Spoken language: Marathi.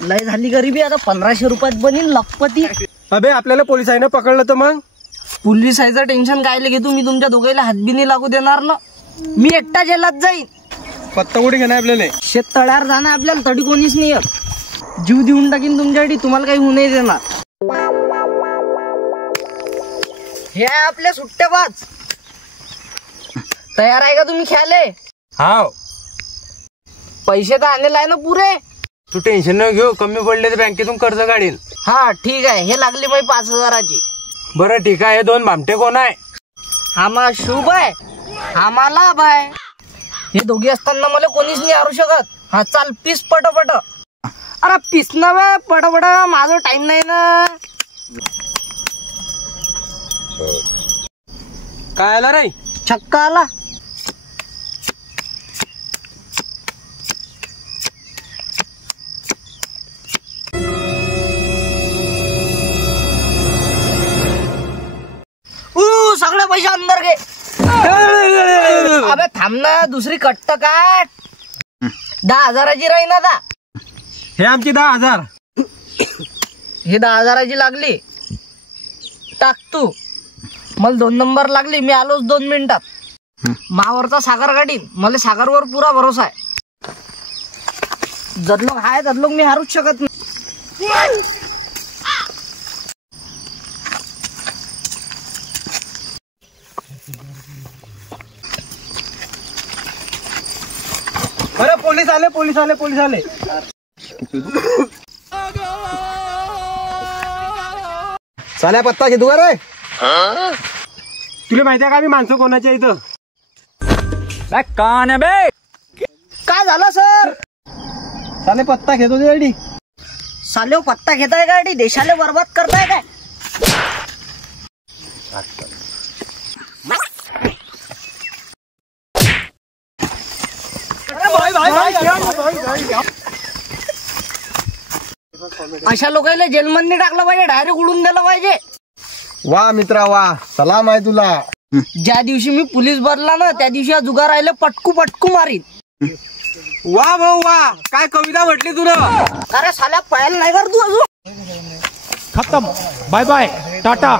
लय झाली गरिबी, आता 1500 रुपयात बनीन लखपती. अबे आपल्याला पोलिसांनी पकडलं तर मग? पोलिसांचं टेन्शन कायले घेतो, मी तुमच्या दोघांना हातबी नाही लागू देणार ना. मी एकटा जेलात जाईन. पत्ता कुठे घेणार आपल्याला? शेत तळ्यावर जाणं आपल्याला, तडी कोणीच नाही येत. जीव देऊन टाकीन तुमच्यासाठी, तुम्हाला काही होऊ नाही देणार. हे आहे आपले सुट्टेबाज. तयार आहे का तुम्ही खेळाले? हाव. पैसे तर आणले आहे ना पुरे? तू टेन्शन न घेऊ, कमी पडले तर बँकेतून कर्ज काढील. हा ठीक आहे. हे लागली मग 5000ची. बरं ठीक आहे. हे 2 भामटे कोण आहे? आम्हा शुभ आहे, आम्हाला लाभ आहे. हे दोघे असताना मला कोणीच नाही हारू शकत. हा चाल पीस पटपट. अरे पीस नव्हे, पटपट, माझा टाइम नाही ना. काय आला रे? छक्का आला. सगळे पैसे अंदर घे. अबे थांब ना, दुसरी कट्ट काट. 10,000ची राही ना. हे आमची 10,000. हे 10,000ची लागली. टाक तू. मला 2 नंबर लागली, मी आलोच 2 मिनिटात. मावरचा सागर काढीन, मला सागरवर पुरा भरोसा आहे. जदलोक हाय तदलोक मी हारूच शकत नाही. अरे पोलीस आले, पोलीस आले, पोलीस आले. साल्या पत्ता घेतो का रे? तुला माहिती आहे का मी माणसं कोणाच्या इथं? कान आहे बे. काय झालं सर? साले पत्ता घेतो ते. सालेव पत्ता घेताय गाडी, देशाला बर्बाद करताय काय? अशा लोकांना जेलमध्ये टाकलं पाहिजे, डायरेक्ट उडून दिलं पाहिजे. वा मित्रा वा, सलाम आहे तुला. ज्या दिवशी मी पोलीस बनला ना, त्या दिवशी जुगार राहिले पटकू पटकू मारीन. वा भाऊ वा, काय कविता म्हटली तुला? अरे साल्या पाहायला नाही कर तू अजून. खतम. Bye bye, Tata.